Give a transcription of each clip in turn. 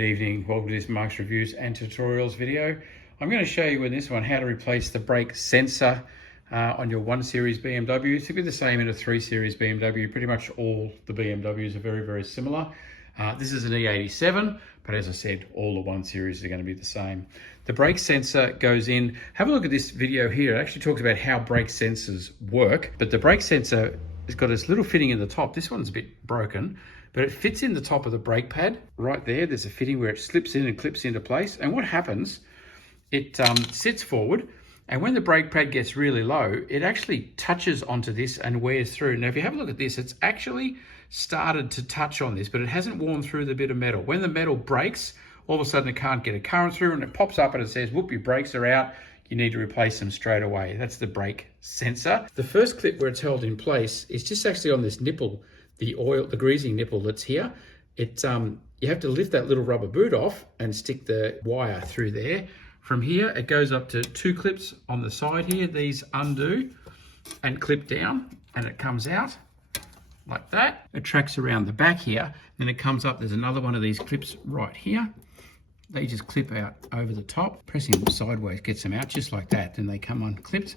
good evening. Welcome to this Mark's Reviews and Tutorials video. I'm going to show you in this one how to replace the brake sensor on your 1 Series BMW. It's going to be the same in a 3 Series BMW. Pretty much all the BMWs are very similar. This is an E87, but as I said, all the 1 Series are going to be the same. The brake sensor goes in. Have a look at this video here. It actually talks about how brake sensors work, but the brake sensor has got this little fitting in the top. This one's a bit broken, but it fits in the top of the brake pad right there. There's a fitting where it slips in and clips into place. And what happens, it sits forward, and when the brake pad gets really low, it actually touches onto this and wears through. Now, if you have a look at this, it's actually started to touch on this, but it hasn't worn through the bit of metal. When the metal breaks, all of a sudden it can't get a current through, and it pops up and it says, whoop, your brakes are out. You need to replace them straight away. That's the brake sensor. The first clip where it's held in place is just actually on this nipple, the greasing nipple that's here. You have to lift that little rubber boot off and stick the wire through there. From here, it goes up to 2 clips on the side here. These undo and clip down, and it comes out like that. It tracks around the back here, then it comes up. There's another one of these clips right here. They just clip out over the top. Pressing them sideways gets them out just like that. Then they come unclipped.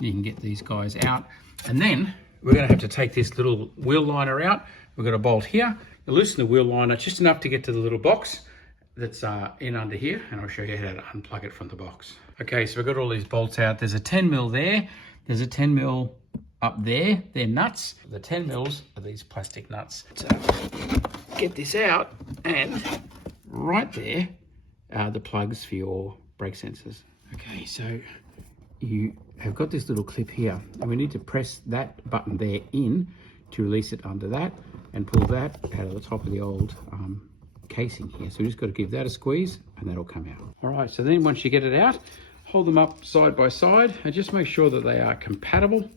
You can get these guys out. And then we're going to have to take this little wheel liner out. We've got a bolt here. You loosen the wheel liner just enough to get to the little box that's in under here, and I'll show you how to unplug it from the box. Okay, so we've got all these bolts out. There's a 10 mil there. There's a 10 mil up there. They're nuts. The 10 mils are these plastic nuts. So get this out, and right there are the plugs for your brake sensors. Okay, so you have got this little clip here, and we need to press that button there in to release it under that and pull that out of the top of the old casing here. So we just got to give that a squeeze and that'll come out. All right, so then once you get it out, hold them up side by side and just make sure that they are compatible,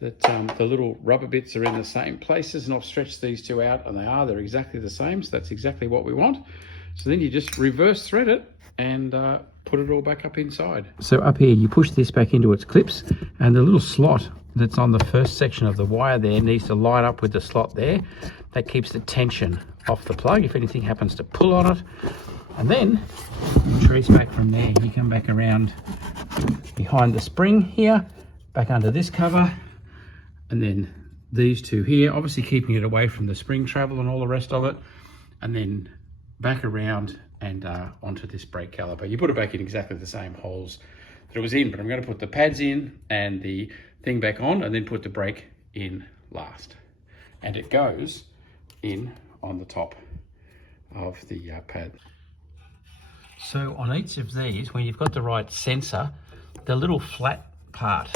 that the little rubber bits are in the same places, and I've stretched these two out and they're exactly the same. So that's exactly what we want. So then you just reverse thread it and put it all back up inside. So up here, you push this back into its clips, and the little slot that's on the first section of the wire there needs to line up with the slot there. That keeps the tension off the plug if anything happens to pull on it. And then you trace back from there. You come back around behind the spring here, back under this cover, and then these two here, obviously keeping it away from the spring travel and all the rest of it, and then back around and onto this brake caliper. You put it back in exactly the same holes that it was in, but I'm going to put the pads in and the thing back on, and then put the brake in last. And it goes in on the top of the pad. So on each of these, when you've got the right sensor, the little flat part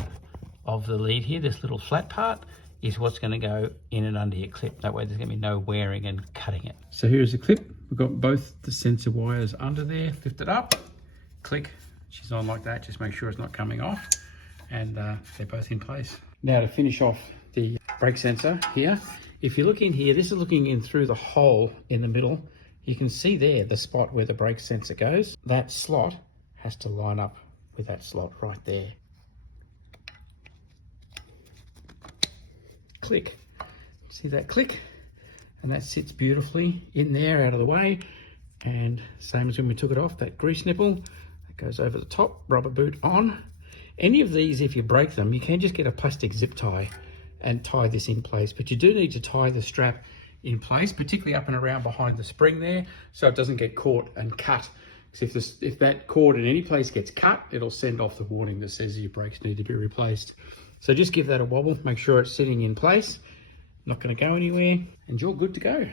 of the lead here, this little flat part, is what's going to go in and under your clip. That way there's going to be no wearing and cutting it. So here's the clip. We've got both the sensor wires under there. Lift it up, click, she's on like that. Just make sure it's not coming off, and they're both in place. Now to finish off the brake sensor here, if you look in here, this is looking in through the hole in the middle. You can see there the spot where the brake sensor goes. That slot has to line up with that slot right there. Click. See that click? And that sits beautifully in there, out of the way. And same as when we took it off, that grease nipple that goes over the top, rubber boot on. Any of these, if you break them, you can just get a plastic zip tie and tie this in place, but you do need to tie the strap in place, particularly up and around behind the spring there, so it doesn't get caught and cut. Because if that cord in any place gets cut, it'll send off the warning that says your brakes need to be replaced. So just give that a wobble, make sure it's sitting in place, not going to go anywhere, and you're good to go.